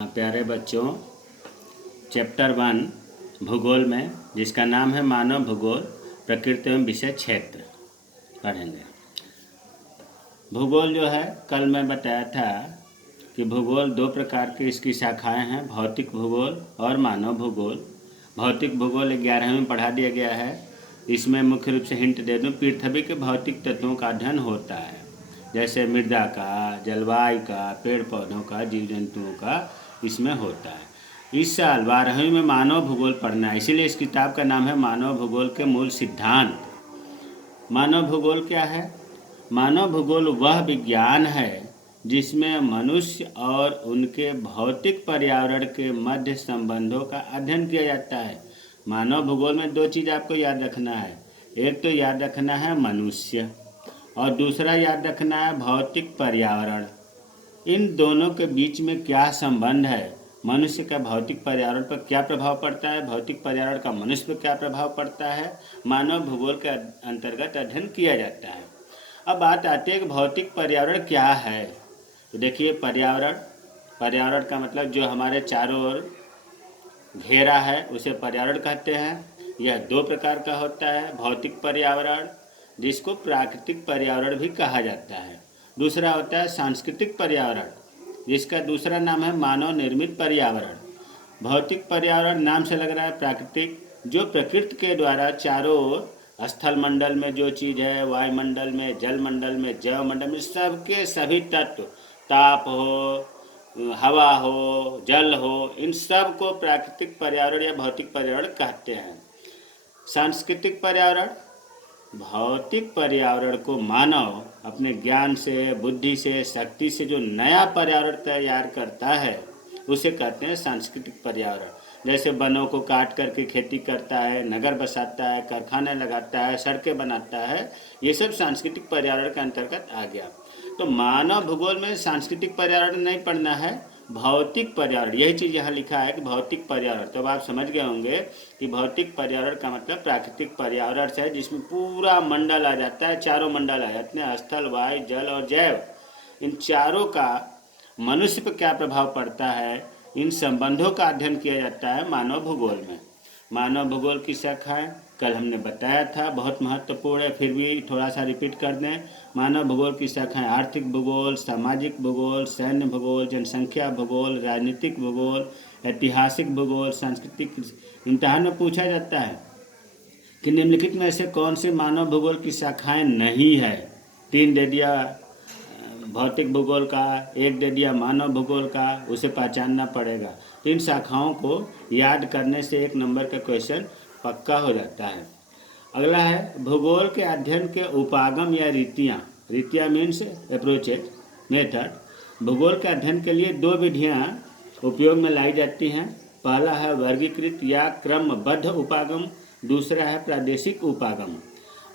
प्यारे बच्चों, चैप्टर 1 भूगोल में, जिसका नाम है मानव भूगोल, प्रकृति एवं विषय क्षेत्र पढ़ेंगे। भूगोल जो है, कल मैं बताया था कि भूगोल दो प्रकार की इसकी शाखाएं हैं, भौतिक भूगोल और मानव भूगोल। भौतिक भूगोल 11वीं में पढ़ा दिया गया है। इसमें मुख्य रूप से हिंट दे दूँ, पृथ्वी के भौतिक तत्वों का अध्ययन होता है, जैसे मृदा का, जलवायु का, पेड़ पौधों का, जीव जंतुओं का इसमें होता है। इस साल 12वीं में मानव भूगोल पढ़ना है, इसीलिए इस किताब का नाम है मानव भूगोल के मूल सिद्धांत। मानव भूगोल क्या है? मानव भूगोल वह विज्ञान है जिसमें मनुष्य और उनके भौतिक पर्यावरण के मध्य संबंधों का अध्ययन किया जाता है। मानव भूगोल में दो चीज़ आपको याद रखना है, एक तो याद रखना है मनुष्य और दूसरा याद रखना है भौतिक पर्यावरण। इन दोनों के बीच में क्या संबंध है, मनुष्य का भौतिक पर्यावरण पर क्या प्रभाव पड़ता है, भौतिक पर्यावरण का मनुष्य पर क्या प्रभाव पड़ता है, मानव भूगोल के अंतर्गत अध्ययन किया जाता है। अब बात आती है कि भौतिक पर्यावरण क्या है। तो देखिए, पर्यावरण का मतलब जो हमारे चारों ओर घेरा है उसे पर्यावरण कहते हैं। यह दो प्रकार का होता है, भौतिक पर्यावरण जिसको प्राकृतिक पर्यावरण भी कहा जाता है, दूसरा होता है सांस्कृतिक पर्यावरण जिसका दूसरा नाम है मानव निर्मित पर्यावरण। भौतिक पर्यावरण नाम से लग रहा है प्राकृतिक, जो प्रकृति के द्वारा चारों ओर स्थल मंडल में जो चीज़ है, वायुमंडल में, जल मंडल में, जैव मंडल में, सबके सभी तत्व, ताप हो, हवा हो, जल हो, इन सब को प्राकृतिक पर्यावरण या भौतिक पर्यावरण कहते हैं। सांस्कृतिक पर्यावरण, भौतिक पर्यावरण को मानव अपने ज्ञान से, बुद्धि से, शक्ति से जो नया पर्यावरण तैयार करता है उसे कहते हैं सांस्कृतिक पर्यावरण। जैसे वनों को काट करके खेती करता है, नगर बसाता है, कारखाने लगाता है, सड़कें बनाता है, ये सब सांस्कृतिक पर्यावरण के अंतर्गत आ गया। तो मानव भूगोल में सांस्कृतिक पर्यावरण नहीं पढ़ना है, भौतिक पर्यावरण, यही चीज़ यहाँ लिखा है कि भौतिक पर्यावरण। तो अब आप समझ गए होंगे कि भौतिक पर्यावरण का मतलब प्राकृतिक पर्यावरण से है जिसमें पूरा मंडल आ जाता है, चारों मंडल आ जाते हैं, स्थल, वायु, जल और जैव। इन चारों का मनुष्य पर क्या प्रभाव पड़ता है, इन संबंधों का अध्ययन किया जाता है मानव भूगोल में। मानव भूगोल की शाखाएं कल हमने बताया था, बहुत महत्वपूर्ण है, फिर भी थोड़ा सा रिपीट कर दें। मानव भूगोल की शाखाएं आर्थिक भूगोल, सामाजिक भूगोल, सैन्य भूगोल, जनसंख्या भूगोल, राजनीतिक भूगोल, ऐतिहासिक भूगोल, सांस्कृतिक। इम्तिहान में पूछा जाता है कि निम्नलिखित में से कौन सी मानव भूगोल की शाखाएं नहीं है। 3 दे दिया भौतिक भूगोल का, 1 दे दिया मानव भूगोल का, उसे पहचानना पड़ेगा। 3 शाखाओं को याद करने से 1 नंबर का क्वेश्चन पक्का हो जाता है। अगला है भूगोल के अध्ययन के उपागम या रीतियाँ। रीतियाँ मीन्स अप्रोचेज, मेथड। भूगोल के अध्ययन के लिए 2 विधियाँ उपयोग में लाई जाती हैं। पहला है वर्गीकृत या क्रमबद्ध उपागम, दूसरा है प्रादेशिक उपागम।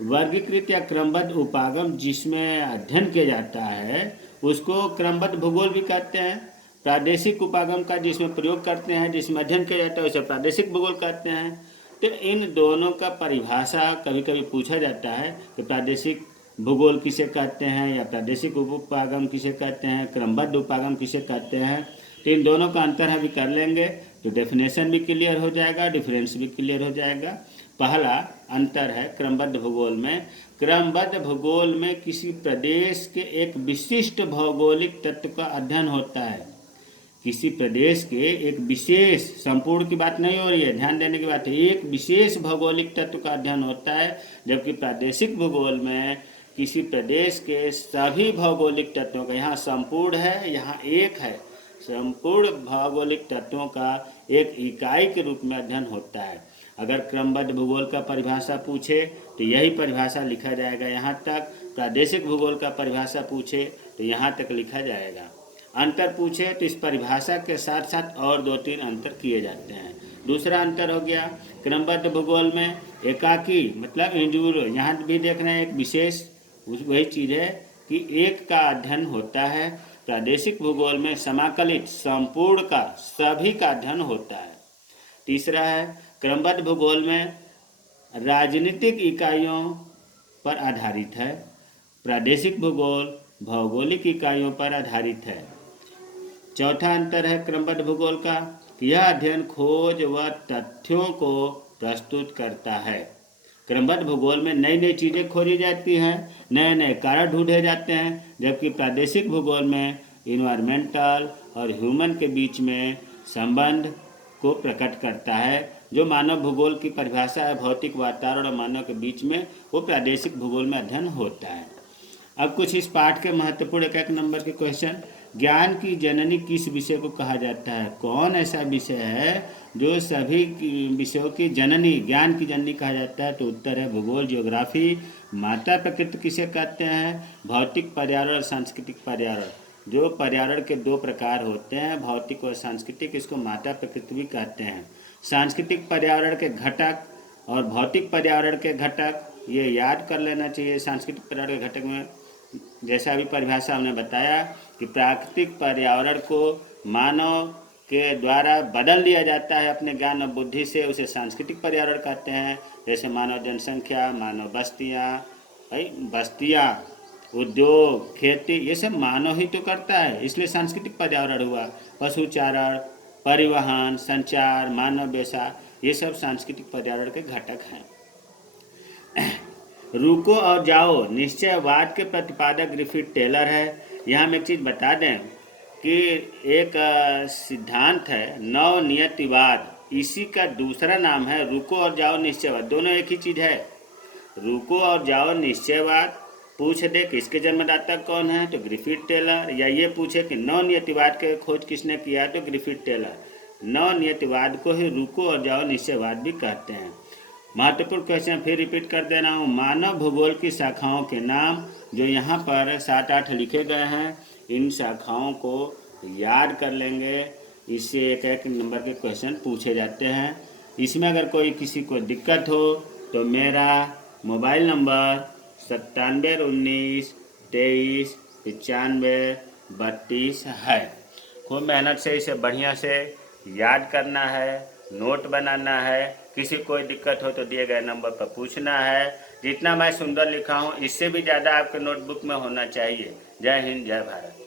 वर्गीकृत या क्रमबद्ध उपागम जिसमें अध्ययन किया जाता है उसको क्रमबद्ध भूगोल भी कहते हैं। प्रादेशिक उपागम का जिसमें प्रयोग करते हैं, जिसमें अध्ययन किया जाता है, उसे प्रादेशिक भूगोल कहते हैं। तो इन दोनों का परिभाषा कभी कभी पूछा जाता है कि प्रादेशिक भूगोल किसे कहते हैं या प्रादेशिक उपागम किसे कहते हैं, क्रमबद्ध उपागम किसे कहते हैं। तो इन दोनों का अंतर अभी कर लेंगे तो डेफिनेशन भी क्लियर हो जाएगा, डिफरेंस भी क्लियर हो जाएगा। पहला अंतर है क्रमबद्ध भूगोल में। क्रमबद्ध भूगोल में किसी प्रदेश के एक विशिष्ट भौगोलिक तत्व का अध्ययन होता है। किसी प्रदेश के एक विशेष, संपूर्ण की बात नहीं हो रही है, ध्यान देने की बात है, एक विशेष भौगोलिक तत्व का अध्ययन होता है। जबकि प्रादेशिक भूगोल में किसी प्रदेश के सभी भौगोलिक तत्वों का, यहाँ संपूर्ण है, यहाँ एक है, संपूर्ण भौगोलिक तत्वों का एक इकाई के रूप में अध्ययन होता है। अगर क्रमबद्ध भूगोल का परिभाषा पूछे तो यही परिभाषा लिखा जाएगा यहाँ तक, प्रादेशिक भूगोल का परिभाषा पूछे तो यहाँ तक लिखा जाएगा। अंतर पूछे तो इस परिभाषा के साथ साथ और 2-3 अंतर किए जाते हैं। दूसरा अंतर हो गया क्रमबद्ध भूगोल में एकाकी मतलब इंडिविजुअल, यहाँ भी देख रहे हैं एक विशेष, वही चीज़ है कि एक का अध्ययन होता है। प्रादेशिक भूगोल में समाकलित, संपूर्ण का, सभी का अध्ययन होता है। तीसरा है क्रमबद्ध भूगोल में राजनीतिक इकाइयों पर आधारित है, प्रादेशिक भूगोल भौगोलिक इकाइयों पर आधारित है। चौथा अंतर है क्रमबद्ध भूगोल का कि यह अध्ययन खोज व तथ्यों को प्रस्तुत करता है। क्रमबद्ध भूगोल में नई नई चीज़ें खोजी जाती हैं, नए नए कारण ढूंढे जाते हैं, जबकि प्रादेशिक भूगोल में इन्वायरमेंटल और ह्यूमन के बीच में संबंध को प्रकट करता है। जो मानव भूगोल की परिभाषा है, भौतिक वातावरण और मानव के बीच में, वो प्रादेशिक भूगोल में अध्ययन होता है। अब कुछ इस पाठ के महत्वपूर्ण एक नंबर के क्वेश्चन। ज्ञान की जननी किस विषय को कहा जाता है? कौन ऐसा विषय है जो सभी विषयों की जननी, ज्ञान की जननी कहा जाता है? तो उत्तर है भूगोल, ज्योग्राफी। माता प्रकृति किसे कहते हैं? भौतिक पर्यावरण और सांस्कृतिक पर्यावरण। जो पर्यावरण के दो प्रकार होते हैं, भौतिक और सांस्कृतिक, इसको माता प्रकृति भी कहते हैं। सांस्कृतिक पर्यावरण के घटक और भौतिक पर्यावरण के घटक, ये याद कर लेना चाहिए। सांस्कृतिक पर्यावरण के घटक में जैसा अभी परिभाषा हमने बताया कि प्राकृतिक पर्यावरण को मानव के द्वारा बदल दिया जाता है अपने ज्ञान और बुद्धि से, उसे सांस्कृतिक पर्यावरण कहते हैं। जैसे मानव जनसंख्या, मानव बस्तियाँ, उद्योग, खेती, ये सब मानव ही तो करता है, इसलिए सांस्कृतिक पर्यावरण हुआ। पशुचारण, परिवहन, संचार, मानव व्यवसाय, ये सब सांस्कृतिक पर्यावरण के घटक हैं। रुको और जाओ निश्चयवाद के प्रतिपादक ग्रिफिथ टेलर है। यहाँ हम एक चीज़ बता दें कि एक सिद्धांत है नवनियतिवाद, इसी का दूसरा नाम है रुको और जाओ निश्चयवाद। दोनों एक ही चीज़ है। रुको और जाओ निश्चयवाद पूछ दे कि इसके जन्मदाता कौन है, तो ग्रिफिथ टेलर। या ये पूछे कि नवनियतिवाद के खोज किसने किया, तो ग्रिफिथ टेलर। नवनियतिवाद को ही रुको और जाओ निश्चयवाद भी कहते हैं। महत्वपूर्ण क्वेश्चन फिर रिपीट कर दे रहा हूँ। मानव भूगोल की शाखाओं के नाम जो यहाँ पर 7-8 लिखे गए हैं, इन शाखाओं को याद कर लेंगे। इससे एक एक नंबर के क्वेश्चन पूछे जाते हैं। इसमें अगर कोई किसी को दिक्कत हो तो मेरा मोबाइल नंबर 9719239532 है। खूब मेहनत से इसे बढ़िया से याद करना है, नोट बनाना है। किसी कोई दिक्कत हो तो दिए गए नंबर पर पूछना है। जितना मैं सुंदर लिखा हूँ इससे भी ज़्यादा आपके नोटबुक में होना चाहिए। जय हिंद, जय भारत।